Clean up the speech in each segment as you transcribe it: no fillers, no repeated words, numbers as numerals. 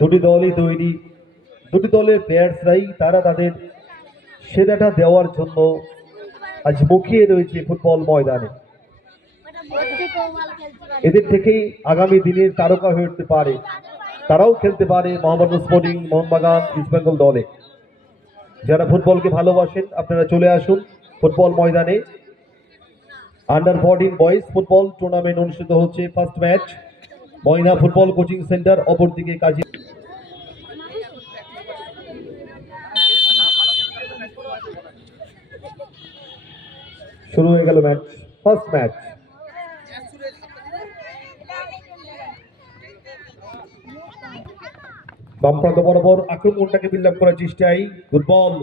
দুটি দলই তৈরি, দুটি দলের প্লেয়ার্সরাই তারা তাদের সেরাটা দেওয়ার জন্য আজ মুখিয়ে রয়েছে ফুটবল ময়দানে। এদের থেকেই আগামী দিনের তারকা হয়ে উঠতে পারে, তারাও খেলতে পারে মোহাম্মদপুর স্পোর্টিং, মোহনবাগান, ইস্টবেঙ্গল দলে। যারা ফুটবলকে ভালোবাসেন আপনারা চলে আসুন ফুটবল ময়দানে। আন্ডার 14 বয়েজ ফুটবল টুর্নামেন্ট অনুষ্ঠিত হচ্ছে। ফার্স্ট ম্যাচ ময়না ফুটবল কোচিং সেন্টার, অপরদিকে কাজী। শুরু হয়ে গেল ম্যাচ, ফার্স্ট ম্যাচ। বাম প্রান্ত বরাবর আক্রমণটাকে বিল্ড আপ করার চেষ্টায়, গুড বল,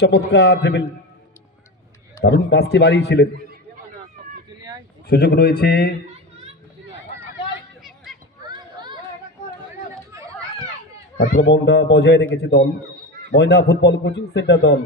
চমৎকার ড্রিবল, দারুণ পাসটি বাড়িয়েছিলেন। সুযোগ রয়েছে, আক্রমণটা বজায় রেখেছে দল ময়না ফুটবল কোচিং সেন্টার দল।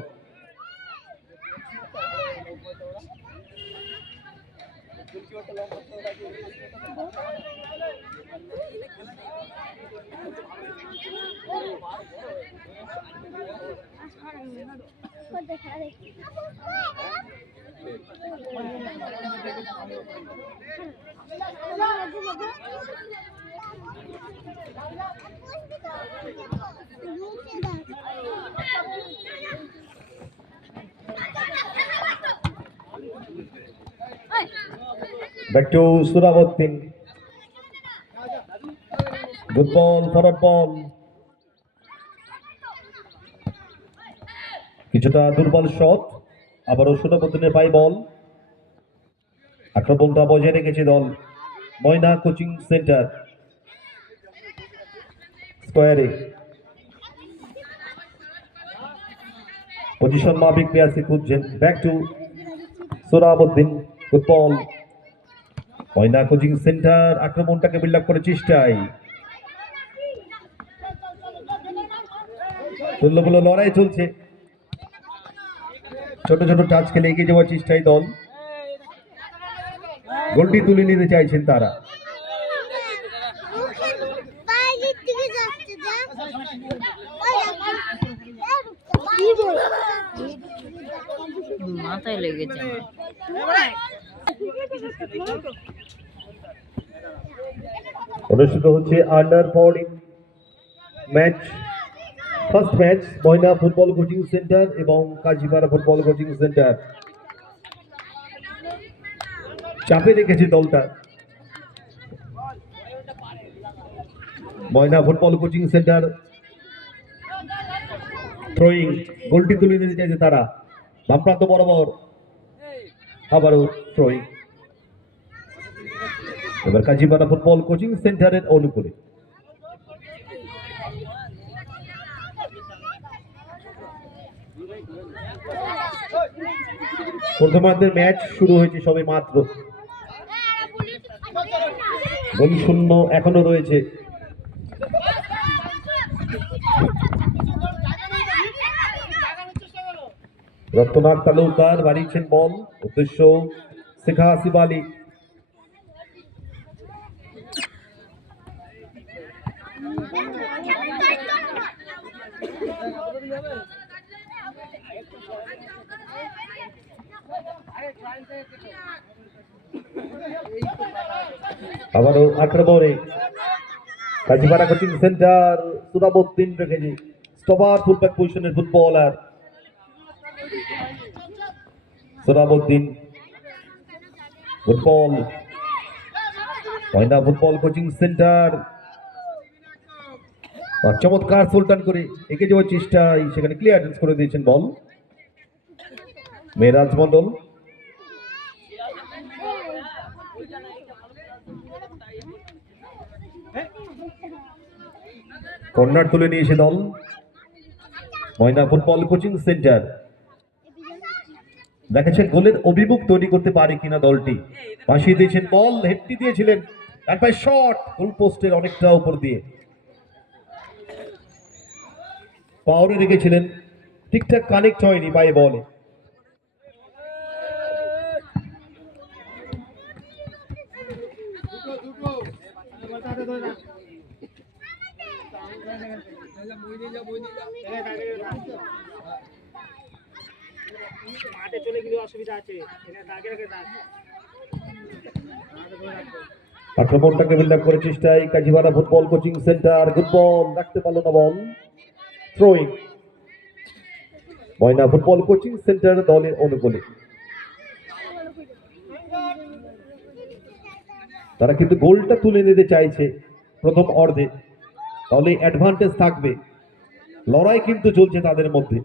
Back to Surabuddin. Good ball, forward ball. কিছুটা দুর্বল শট, আবারও সুরাবুদ্দিনের পাই বল। আক্রমণটা বজায় রেখেছে দল ময়না কোচিং সেন্টার। স্কোয়ারে পজিশন মাফিক প্লেয়ারকে খুঁজছেন। Back to Surabuddin, good ball. Moyna coaching centre আক্রমণটাকে বিল্ড আপ করার চেষ্টায়, তুল্যবুল লড়াই চলছে। ছোট ছোট টাচ খেলে এগিয়ে যাওয়ার চেষ্টায় দল, গোলটি তুলে নিতে চাইছেন তারা। মাথায় লেগেছে। অনুষ্ঠিত হচ্ছে আন্ডার 14 ম্যাচ, ফার্স্ট ম্যাচ ময়না ফুটবল কোচিং সেন্টার এবং কাজীপাড়া ফুটবল কোচিং সেন্টার। চাপে রেখেছে দলটা ময়না ফুটবল কোচিং সেন্টার। থ্রোয়িং, গোলটি তুলে নিতে চাইছে তারা বাম প্রান্ত বরাবর, আবারও থ্রোয়িং। এবার কাজীপাড়া ফুটবল কোচিং সেন্টারের অনুকূলে। প্রথমার্ধের ম্যাচ শুরু হয়েছে সবে মাত্র, গোল শূন্য এখনো রয়েছে। রত্তনাথ তালুকদার বাড়িয়েছেন বল, উদ্দেশ্য শেখা আসিফ আলী। আবারও আক্রমণে কাজীপাড়া কোচিং সেন্টার, সুরাবুদ্দিন রেখেছে স্টপার ফুলব্যাক পজিশনের ফুটবলার সুরাবুদ্দিন, ফুটবল ময়না ফুটবল কোচিং সেন্টার। চমৎকার সুলতান করে এগিয়ে যাওয়ার চেষ্টায় সেখানে ক্লিয়ারেন্স করে দিয়েছেন বল মেরাজ মন্ডল। কর্নার তুলে নিয়েছে দল ময়না ফুটবল কোচিং সেন্টার। দেখেছেন গোলের অভিমুখ তৈরি করতে পারে কিনা দলটি। ভাসিয়ে দিয়েছেন বল, হেডটি দিয়েছিলেন, তারপরে শট গোল পোস্টের অনেকটা উপর দিয়ে, পাওয়ারে রেখেছিলেন, ঠিকঠাক কানেক্ট হয়নি পায়ে বলে। মাঠে চলে গেলে অসুবিধা আছে। আক্রমণটাকে বিল্ড আপ করে চেষ্টায় Kazipara football coaching centre, good ball, রাখতে পারলো না বল, থ্রোইং ময়না ফুটবল কোচিং সেন্টার দলের অনুকূলে। তারা কিন্তু গোলটা তুলে নিতে চাইছে প্রথম অর্ধে, তাহলে অ্যাডভান্টেজ থাকবে। লড়াই কিন্তু চলছে তাদের মধ্যে।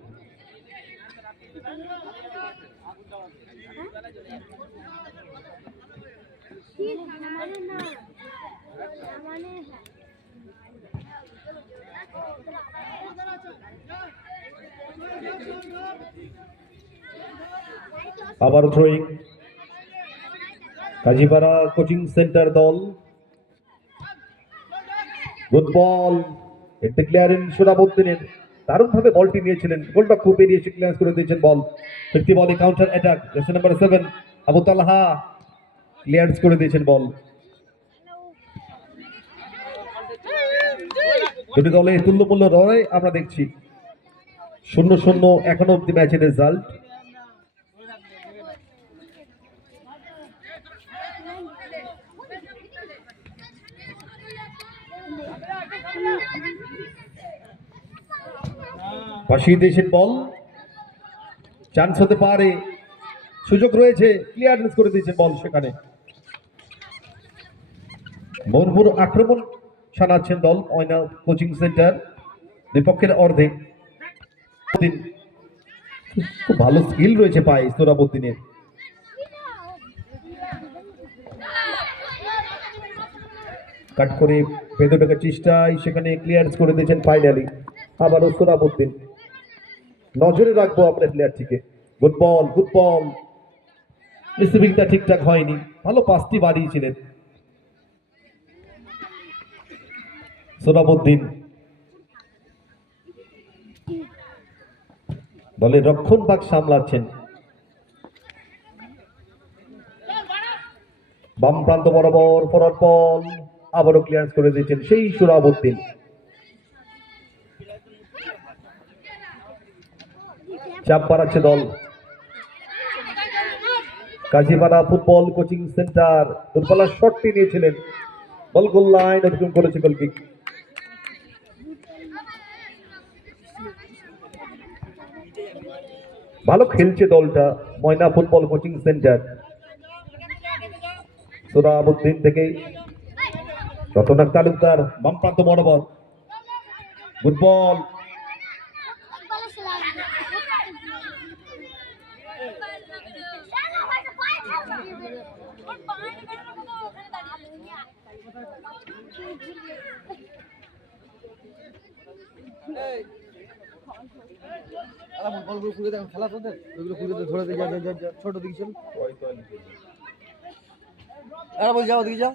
আবার থ্রোয়িং কাজীপাড়া কোচিং সেন্টার দল, গুড বল, এতে ক্লিয়ারেন্স সোরাবউদ্দিনের, দারুণভাবে বলটি নিয়েছিলেন, গোলটা খুব বেরিয়ে এসে ক্লিয়ারেন্স করে দিয়েছেন বল। ফিরতি বলে counter attack, jersey number 7 Abu Talha clearance করে দিয়েছেন বল। দুটি দলে তুল্যমূল্য লড়াই আমরা দেখছি, 0-0 এখনো অব্দি ম্যাচের রেজাল্ট। ভাসিয়ে দিয়েছেন বল, চান্স হতে পারে, সুযোগ রয়েছে, ক্লিয়ারেন্স করে দিয়েছেন বল। সেখানে মোহনপুর আক্রমণ শানাচ্ছেন দল ময়না কোচিং সেন্টার বিপক্ষের অর্ধে। খুব ভালো স্কিল রয়েছে পায়ে সোরাবউদ্দিনের। কাট করে বেঁধে ঢোকার চেষ্টায় সেখানে ক্লিয়ারেন্স করে দিয়েছেন ফাইনালি আবারও সোরাবউদ্দিন। নজরে রাখবো আপনার প্লেয়ারটিকে। গুড বল, গুড বল, রিসিভিংটা ঠিকঠাক হয়নি, ভালো পাসটি বাড়িয়েছিলেন সোরাবউদ্দিন। দলের রক্ষণ ভাগ সামলাচ্ছেন, বাম প্রান্ত বরাবর ফরওয়ার্ড বল, আবারও ক্লিয়ারেন্স করে দিয়েছেন সেই সোরাবউদ্দিন। চাপ বাড়াচ্ছে দল কাজীপাড়া ফুটবল কোচিং সেন্টার, দূরপাল্লার শটটি নিয়েছিলেন, বল গোল লাইন অতিক্রম করেছে গোলকিক। ভালো খেলছে দলটা ময়না ফুটবল কোচিং সেন্টার। সোরাবউদ্দিন থেকে রতনাক তালুকদার বাম প্রান্ত বরাবর, গুড বল, খেলা তোদের ওইগুলো খুলে ধরে দিয়ে ছোট দিকে চল, বল যাও দিকে যা।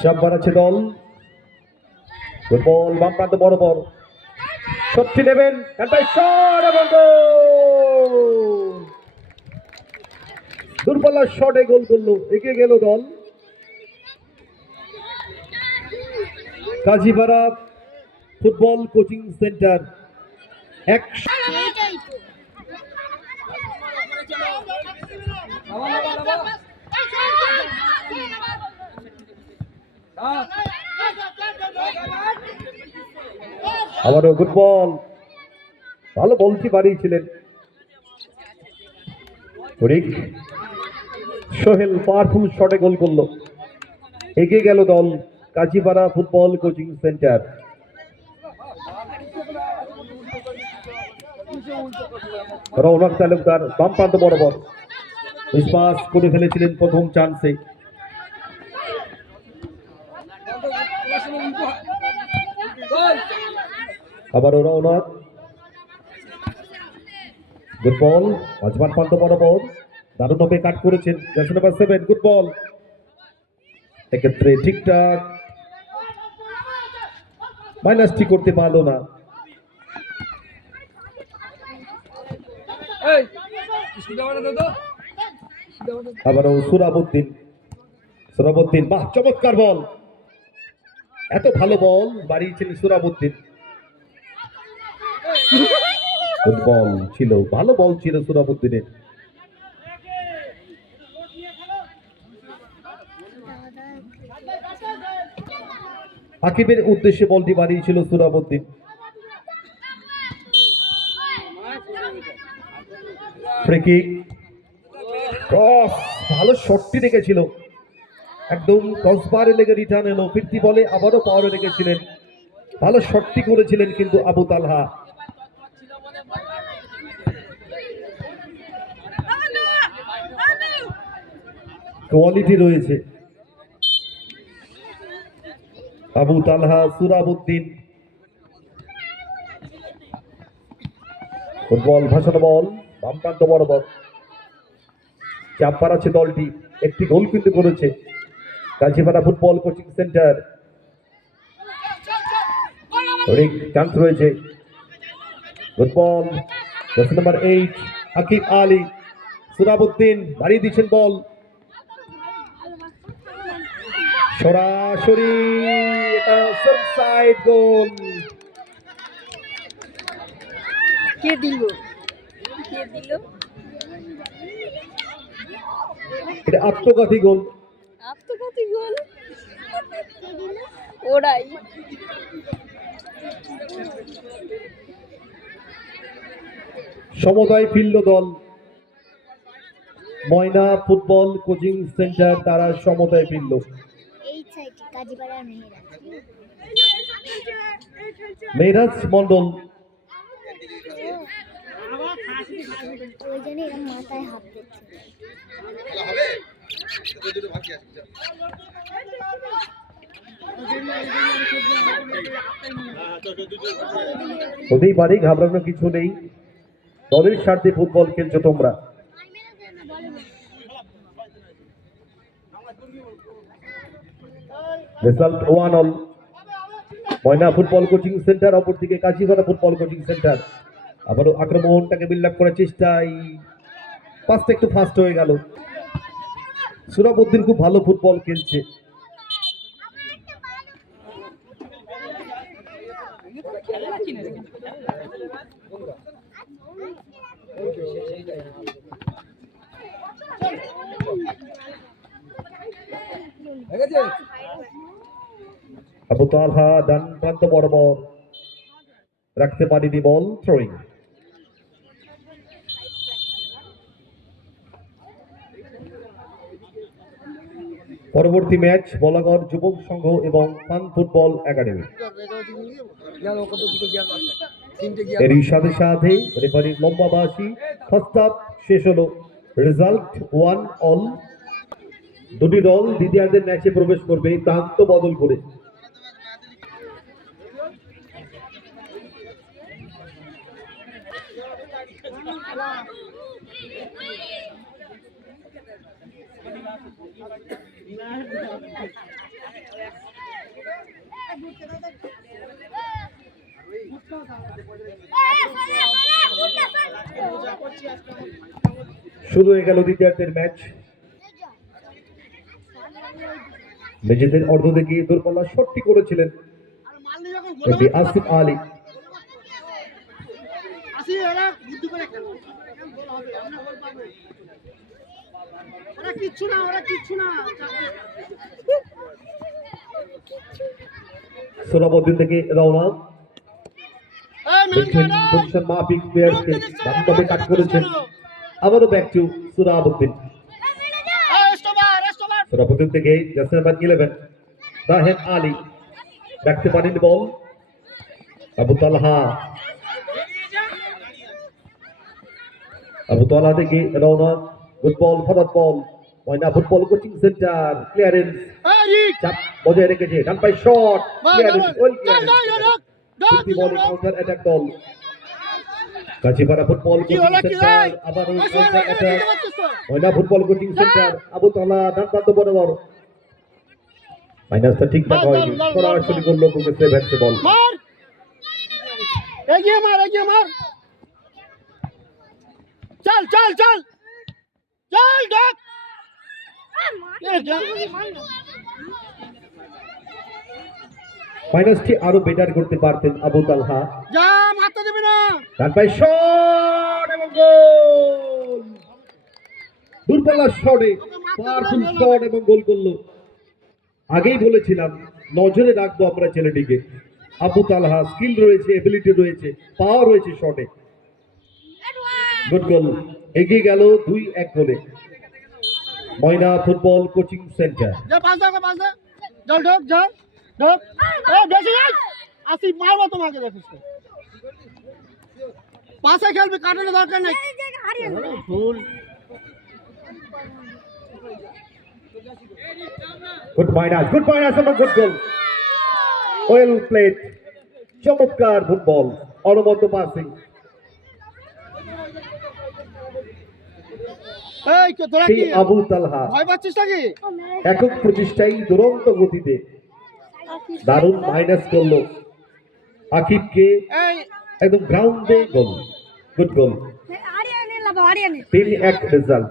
চাপ বাড়াচ্ছে দল, গুড বল, বাম প্রান্ত বরাবর, শটটি নেবেন, দূরপাল্লার শটে গোল করলো, এগিয়ে গেল দল কাজীপাড়া ফুটবল কোচিং সেন্টার। আবারও গুড বল, ভালো বলটি বাড়িয়েছিলেন সোহেল, পাওয়ারফুল শটে গোল করলো, এগিয়ে গেল দল Kazipara football coaching center. Rounak Talukdar বাম প্রান্ত বরাবর পাস করে ফেলেছিলেন প্রথম চান্সে। গোল আবারও রওনা। গুড বল, মাঝমান প্রান্ত বরাবর দারুণভাবে কাট করেছেন জার্সি নাম্বার 7। গুড বল, এক্ষেত্রে ঠিকঠাক মাইনাসটি করতে পারলো না। আবারও সুরাবুদ্দিন, বাহ চমৎকার বল, এত ভালো বল বাড়িয়েছেন সুরাবুদ্দিন। গুড বল ছিল, ভালো বল ছিল সুরাবুদ্দিনের। আকিবের উদ্দেশ্যে বলটি বাড়িয়েছিল সুরাবুদ্দিন। ফ্রি কিক, ক্রস, ভালো শটটি রেখেছিল, একদম ক্রসবারে লেগে রিটার্ন এলো। ফিরতি বলে আবারও পাওয়ারে রেখেছিলেন, ভালো শটটি করেছিলেন কিন্তু আবু তালহা। কোয়ালিটি রয়েছে আবু তালহা, সুরাবুদ্দিন। ফুটবল ভাসানো বল বাম প্রান্ত বরাবর, চাপ বাড়াচ্ছে দলটি, একটি গোল কিন্তু করেছে Kazipara football coaching centre. Chance রয়েছে। গুড বল, জার্সি নাম্বার 8 হাকিম আলী। সুরাবুদ্দিন বাড়িয়ে দিচ্ছেন বল, সরাসরি এটা সাইড গোল। কে দিল? কে দিল? এটা আত্মঘাতী গোল। আত্মঘাতী গোল। ওরাই সমুদায় ফিরল দল ময়না ফুটবল কোচিং সেন্টার, তারা সমুদায় ফিরল। মেহরাজ মন্ডল মাথায় হাত দিচ্ছে। হতেই পারে, ঘাবড়ানোর কিছু নেই, দলের স্বার্থে ফুটবল খেলছো তোমরা। রেজাল্ট 1-1 ময়না ফুটবল কোচিং সেন্টার, অপরদিকে কাজীপাড়া ফুটবল কোচিং সেন্টার। আবারও আক্রমণটাকে বিল্ড আপ করার চেষ্টায় পাসটা একটু ফাস্ট হয়ে গেল। সুরাবুদ্দিন খুব ভালো ফুটবল খেলছে। আবু তালহা ডান প্রান্ত বরাবর রাখতে পারেনি বল, থ্রোয়িং। পরবর্তী ম্যাচ বলাগড় যুবক সংঘ এবং ফান ফুটবল একাডেমি। এরই সাথে সাথে রেফারির লম্বা বাঁশি, ফার্স্ট হাফ শেষ হলো, রেজাল্ট 1-1। দুটি দল দ্বিতীয়ার্ধের ম্যাচে প্রবেশ করবে প্রান্ত বদল করে। শুরু হয়ে গেল দ্বিতীয়ার্ধের ম্যাচ। নিজেদের অর্ধ থেকে দূরপাল্লা শটটি করেছিলেন আসিফ আলী। সোনাবদ্দিন থেকে রওনা, দেখছেন পজিশন মাফিক প্লেয়ারকে দারুণভাবে কাট করেছেন। আবারও ব্যাক টু সুরাবুদ্দিন। সুরাবুদ্দিন থেকে জার্সি নাম্বার 11 রাহেম আলী রাখতে পারেন বল। আবু তালহা থেকে রওনা। গুড বল, ফরওয়ার্ড বল, ময়না ফুটবল কোচিং সেন্টার। ক্লিয়ারেন্স, চাপ বজায় রেখেছে, ডান পায়ে শট, ক্লিয়ারেন্স, গোল ক্লিয়ারেন্স। ফিরতি বলে কাউন্টার অ্যাটাক দল কাজীপাড়া ফুটবল কোচিং সেন্টার আবারও কাউন্টার অ্যাটাক ময়না ফুটবল কোচিং সেন্টার আবু তালা ডান প্রান্ত বরাবর মাইনাসটা ঠিকঠাক হয়নি সরাসরি গোল লক্ষ্য করে সেভ হচ্ছে বল মার এগিয়ে মার চল চল চল চল ডাক মাইনাসটি আরো বেটার করতে পারতেন আবু তালহা যা মারতে দেবে না ডান পায়ে শট এবং গোল দূরপাল্লার শটে পাওয়ারফুল শট এবং গোল করলো আগেই বলেছিলাম নজরে রাখবো আমরা ছেলেটিকে আবু তালহা স্কিল রয়েছে এবিলিটি রয়েছে পাওয়ার রয়েছে শটে গুড গোল এগিয়ে গেল 2-1 গোলে ময়না ফুটবল কোচিং সেন্টার যা পাস দা চল ঢোক যা ঢোক এ বেশি যাই আসি মারবো তোমাকে দেখিস পাশে খেলবি কাটানোর দরকার নাই ফুল গুড মাইনাস এবং গুড গোল ওয়েল প্লেড চমৎকার ফুটবল অনুমত পাসিং এই তোরা সেই কি আবু তালহা ভয় পাচ্ছিস নাকি একক প্রচেষ্টায় দুরন্ত গতিতে দারুণ মাইনাস করলো আকিবকে এই একদম গ্রাউন্ডে গোল গুড গোল 3-1 রেজাল্ট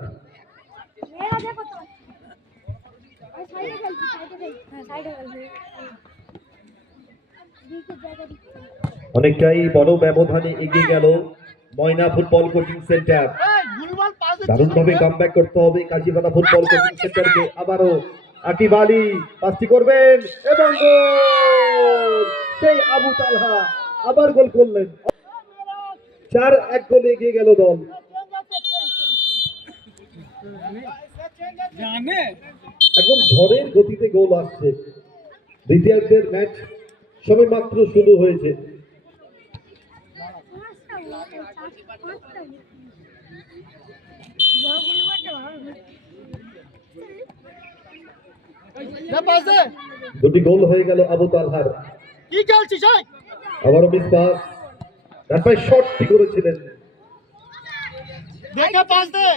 অনেকটাই বড় ব্যবধানে এগিয়ে গেল ময়না ফুটবল কোচিং সেন্টার এই ভুলভাল পাস দারুণ ভাবে কামব্যাক করতে হবে কাজীপাড়া ফুটবল কোচিং সেন্টারকে আবারও আকিব আলী পাসটি করবেন এবং গোল সেই আবু তালহা আবার গোল করলেন 4-1 গোলে এগিয়ে গেল দল জানে একদম ঝড়ের গতিতে গোল আসছে দ্বিতীয়ার্ধের ম্যাচ সবে মাত্র শুরু হয়েছে যা পাসে দুটি গোল হয়ে গেল আবু তালহার কি খেলছিস এই আবারও মিস পাস তারপর শটটি করেছিলেন দেখা পাস দে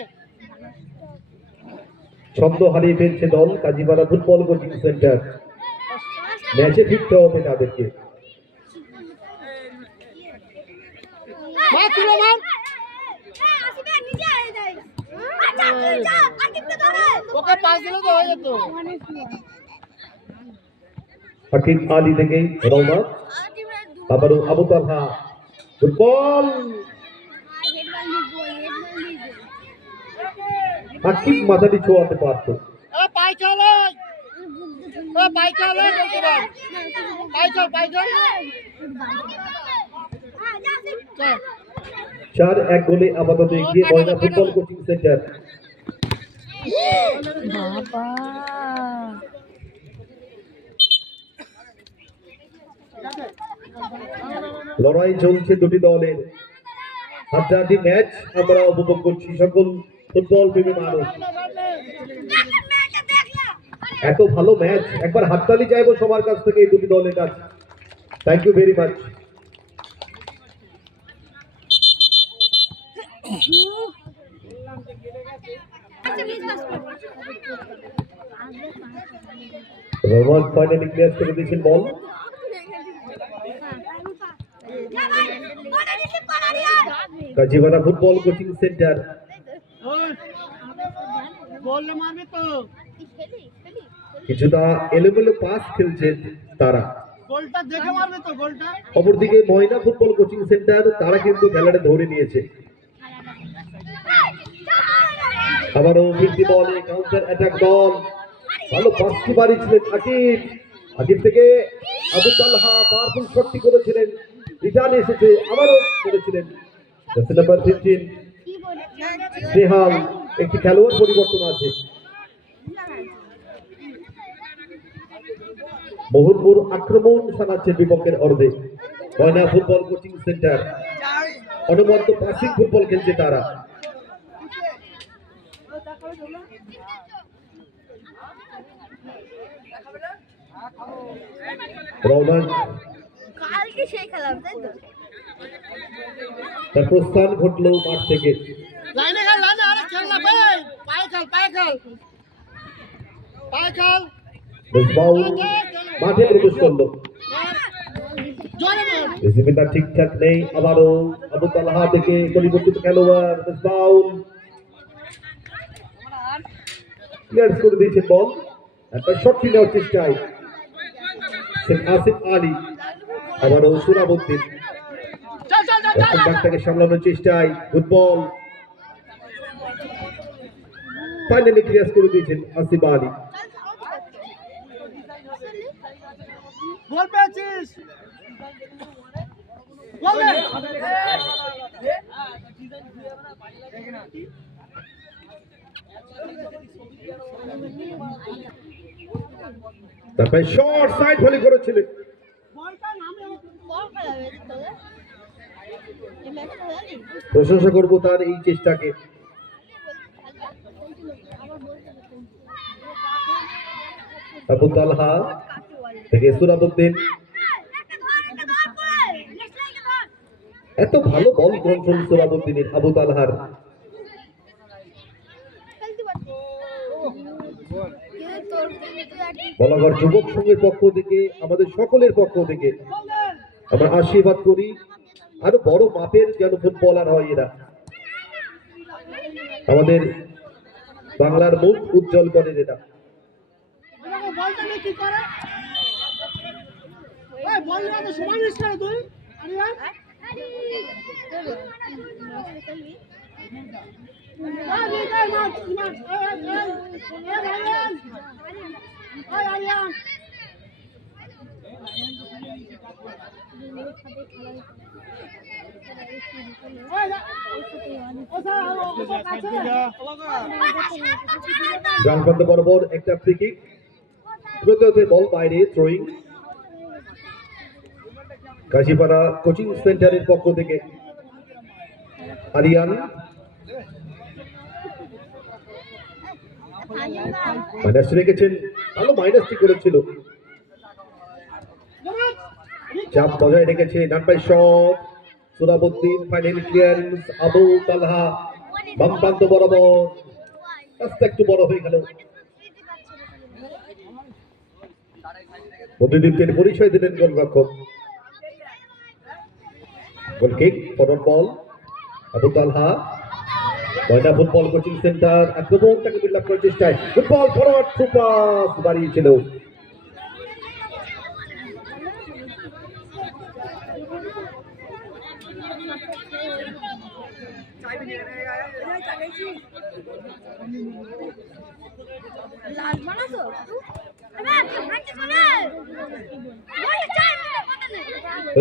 ছন্দ হারিয়ে ফেলছে দল কাজীপাড়া ফুটবল কোচিং সেন্টার ম্যাচে ফিরতে হবে তাদেরকে মার তুলে মার ওকে পাস দিলে তো হয়ে যেত আকিব আলী থেকে রওনা আবারও আবু তালহা ফুটবল আকিব মাথাটি ছোঁয়াতে পারত এ পাই চল পাই চল বলতে পার পাই চল চল 4-1 গোলে আপাতত এগিয়ে ময়না ফুটবল কোচিং সেন্টার বাবা লড়াই চলছে দুটি দলের হাড্ডাহাড্ডি ম্যাচ আমরা উপভোগ করছি সকল ফুটবল প্রেমী মানুষ এত ভালো ম্যাচ একবার হাততালি চাইবো সবার কাছ থেকে এই দুটি দলের কাছে thank you very much Roman finally clear করে দিয়েছেন ball Kazipara football coaching center বললে মারবে তো কিছুটা এলোমেলো পাস খেলছেন তারা গোলটা দেখে মারবে তো গোলটা অপরদিকে ময়না ফুটবল কোচিং সেন্টার তারা কিন্তু খেলাটা ধরে নিয়েছে আবারও ফিরতি বলে কাউন্টার অ্যাটাক দল ভালো পাসটি বাড়িয়েছিলেন আকিব থেকে আবু তালহা পাওয়ারফুল শটটি করেছিলেন রিটার্ন এসেছে আবারও করেছিলেন জার্সি নাম্বার 15 স্নেহাল একটি খেলোয়াড় পরিবর্তন আছে মোহনপুর আক্রমণ শানাচ্ছে বিপক্ষের অর্ধে ময়না ফুটবল কোচিং সেন্টার অনুমন্ত পাসিং ফুটবল খেলছে তারা রওনাক সেই খেলা তাই তো তার প্রস্থান ঘটলো মাঠ থেকে। লাইনে খেল, লাইনে, আরে খেল না ভাই, পায়ে খেল, পায়ে খেল, পায়ে খেল, মিসবাউল মাঠে প্রবেশ করলো। জোরে মার। ডিসিপ্লিনটা ঠিকঠাক নেই, আবারও আবু তালহা থেকে পরিবর্তিত খেলোয়াড় মিসবাউল ক্লিয়ার করে দিয়েছে বল। একটা শট নেওয়ার চেষ্টায় শেখ আসিফ আলী, আবারও সুরাবুদ্দিন চল চল চল চল, ডাকটাকে সামলানোর চেষ্টায় ফুটবল ফাইনালি ক্লিয়ার করে দিয়েছেন আসিফ আলী। গোল পেয়েছিস, গোল দে। তারপরে শর্ট সাইড ভলি করেছিলেন। বলটা নামে বল খেলা হয়েছে তো এই ম্যাচটা জানি প্রশংসা করবো তার এই চেষ্টাকে। আবু তালহা থেকে সুরাবুদ্দিন, এত ভালো বল কন্ট্রোল সুরাবুদ্দিনের আবু তালহার। বলাগড় যুবক সংঘের পক্ষ থেকে, আমাদের সকলের পক্ষ থেকে আমরা আশীর্বাদ করি আরো বড় মাপের যেন ফুটবলার হয় এরা, আমাদের বাংলার মুখ উজ্জ্বল করেন এরা। বলটা নিয়ে কি করে? ওই বল নিয়ে তো সমান রিস্ক করে তুই। আরিয়ান আরিয়ান মার মার, আরিয়ান, আরিয়ান, ডানপ্রান্ত বরাবর একটা ফ্রি কিক, প্রতিহতে বল বাইরে, থ্রোয়িং কাশিপাড়া কোচিং সেন্টারের পক্ষ থেকে আরিয়ান মাইনাস রেখেছেন, ভালো মাইনাসটি করেছিল, চাপ বজায় রেখেছে। ডান পাই shot Surabuddin, final clearance Abu তালহা বাম প্রান্ত বরাবর, রাস্তা একটু বড় হয়ে গেল। মধ্যদ্বীপের পরিচয় দিলেন গোলরক্ষক। Goal kick, forward ball Abu Talha, Moyna football coaching centre আক্রমণটাকে বিল্ড আপ করার চেষ্টায় ফুটবল ফরওয়ার্ড থ্রু পাস বাড়িয়েছিল। লাল বানাতো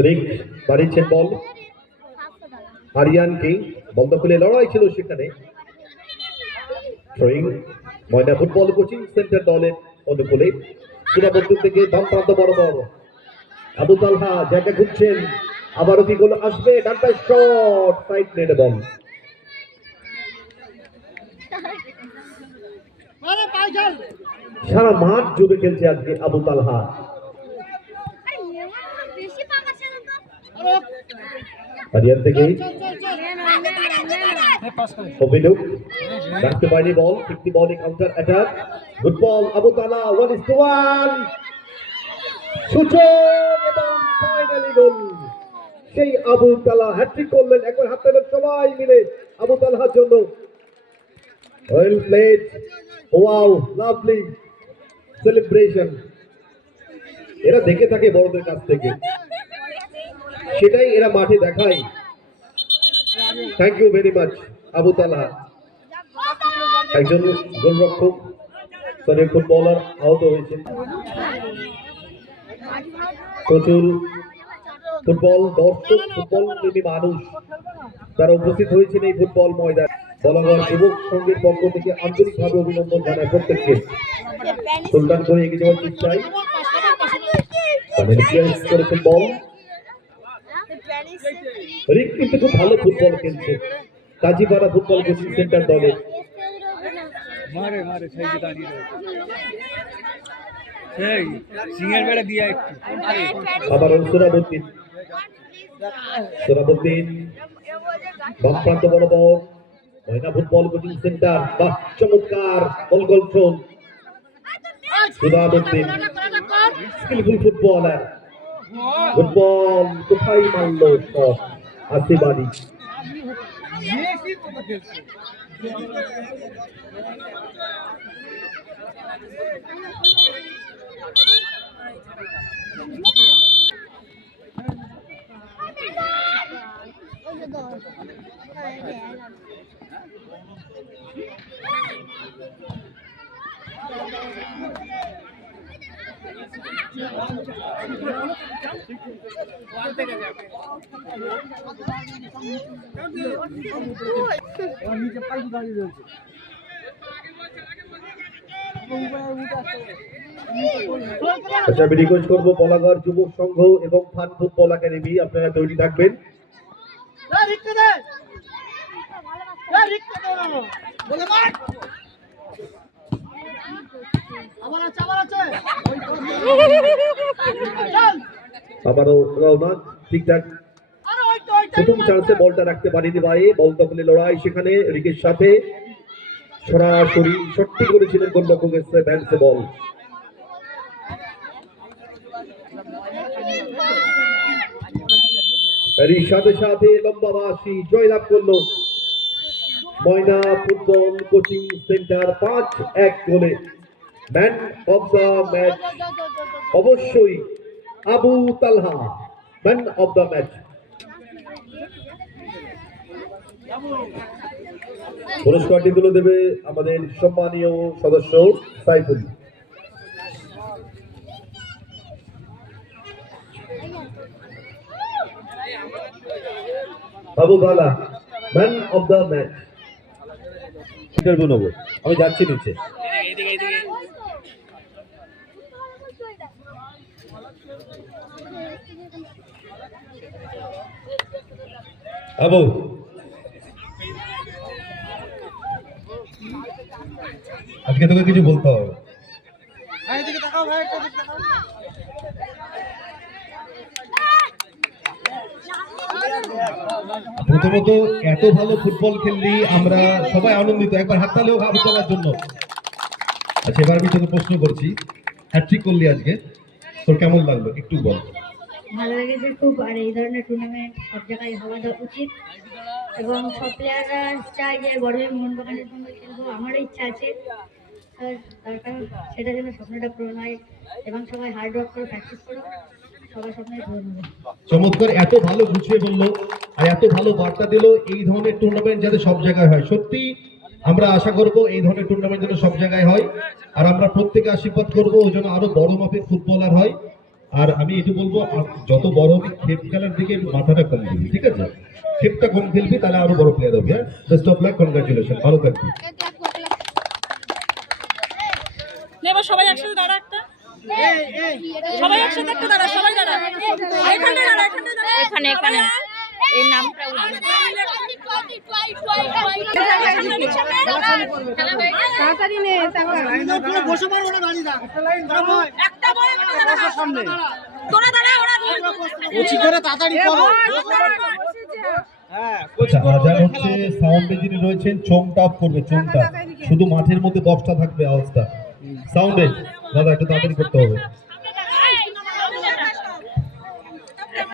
রিক বাড়িয়েছেন বল আরিয়ানকে, বল দখলে লড়াই ছিল সেখানে। থ্রোয়িং ময়না ফুটবল কোচিং সেন্টার দলের অনুকূলে, সুরাবুদ্দিন থেকে বাম প্রান্ত বরাবর আবু তালহা জায়গা ঘুরছেন, আবারও কি গোল আসবে? ডান পায়ে শট, সাইড নেট বল। আরে পায়ে খেল। সারা মাঠ জুড়ে খেলছে আজকে আবু তালহা। বেশি পাকাছে না তো আরিয়ান থেকে চল চল চল, অভিনব রাখতে পারেনি ball, fifty ball counter attack, good ball Abu Talha, 1-1 সুযোগ এবং ফাইনালি গোল। সেই আবু তালহা হ্যাট্রিক করলেন, একবার হাত তালেন সবাই মিলে আবু তালহার জন্য। Well played, wow, lovely celebration. এরা দেখে থাকে বড়দের কাছ থেকে, সেটাই এরা মাঠে দেখায়। Thank you very much Abu Talha. একজন গোলরক্ষক সরি ফুটবলার আহত হয়েছেন। প্রচুর ফুটবল দর্শক, ফুটবল প্রেমী মানুষ তারা উপস্থিত হয়েছেন এই ফুটবল ময়দান। বলাগড় যুবক সংঘের পক্ষ থেকে আন্তরিকভাবে অভিনন্দন জানায় প্রত্যেককে। সুলতান করে এগিয়ে যাওয়ার চেষ্টায় করেছেন বল, রিক কিন্তু খুব ভালো ফুটবল খেলছে কাজীপাড়া ফুটবল কোচিং সেন্টার দলের। মারে মারে সেই দাঁড়িয়ে সেই সিঙ্গেল বেড়া দিয়া একটু আবার সুরাবুদ্দিন সোরাবুদ্দিন বাম প্রান্ত বরাবর ময়না ফুটবল কোচিং সেন্টার, বাহ চমৎকার ball control. Sorabuddin skilful footballer, football কোথায় মারলো শট, আসিফ আলী। আচ্ছা, আমি রিকোয়েস্ট করবো বলাগড় যুবক সংঘ এবং ফান ফুটবল একাডেমি আপনারা তৈরি থাকবেন। আবারও রওনা ঠিকঠাক প্রথম চান্সে বলটা রাখতে পারিনি ভাই, বল দখলে লড়াই সেখানে রিকের সাথে সরাসরি শটটি করেছিলেন গোলরক্ষকের ব্যান্সে বল। এরই সাথে সাথে লম্বা বাঁশি জয়লাভ করলো ময়না ফুটবল কোচিং সেন্টার 5-1 গোলে। ম্যান অফ দ্য ম্যাচ অবশ্যই Abu Talha, man of the match. পুরস্কারটি তুলে দেবে আমাদের সম্মানীয় সদস্য Saiful. Abu Talha, man of the match. Interview নেবো, আমি যাচ্ছি নিচে। আবু আজকে তোকে কিছু বলতে হবে। প্রথমত এত ভালো ফুটবল খেললি, আমরা সবাই আনন্দিত, একবার হাততালিও আবু তালহার জন্য। আচ্ছা, এবার আমি তোকে প্রশ্ন করছি, হ্যাট্রিক করলি আজকে, তোর কেমন লাগলো একটু বল। ভালো লেগেছে খুব, আর এই ধরনের টুর্নামেন্ট সব জায়গায় হওয়া উচিত এবং সব প্লেয়াররা চায় যে বড় হয়ে মোহনবাগানের সঙ্গে খেলবো। আমারও ইচ্ছা আছে, তার কারণ সেটা যেন স্বপ্নটা পূরণ হয় এবং সবাই হার্ড ওয়ার্ক করে প্র্যাকটিস করো, সবার স্বপ্নই পূরণ হবে। চমৎকার, এত ভালো গুছিয়ে বললো আর এত ভালো বার্তা দিল। এই ধরনের টুর্নামেন্ট যাতে সব জায়গায় হয়, সত্যি আমরা আশা করবো এই ধরনের টুর্নামেন্ট যেন সব জায়গায় হয়। আর আমরা প্রত্যেকে আশীর্বাদ করবো ও যেন আরো বড় মাপের ফুটবলার হয়। আর আমি এটু বলবো, যত বড় হবে খেপ খেলার দিকে মাথাটা কম দিবি, ঠিক আছে? খেপটা কম খেলবি, তাহলে আরো বড় প্লেয়ার হবে। বেস্ট অফ লাক, কনগ্রাচুলেশন, ভালো থাকবি। নেবা সবাই একসাথে দাঁড়া, একটা সবাই একসাথে একটা দাঁড়া, সবাই দাঁড়া, এখানে দাঁড়া, এখানে দাঁড়া, এখানে এখানে এই নামটা তাড়াতাড়ি নে, বসে পড়ো না, দাঁড়িয়ে একটা বলে সামনে তোরা দাঁড়া, ওরা করে তাড়াতাড়ি করো। আজান হচ্ছে, সাউন্ডে যিনি রয়েছেন চোংটা অফ করবে, চোংটা শুধু মাঠের মধ্যে বক্সটা থাকবে, আওয়াজটা সাউন্ডে দাদা একটু তাড়াতাড়ি করতে হবে।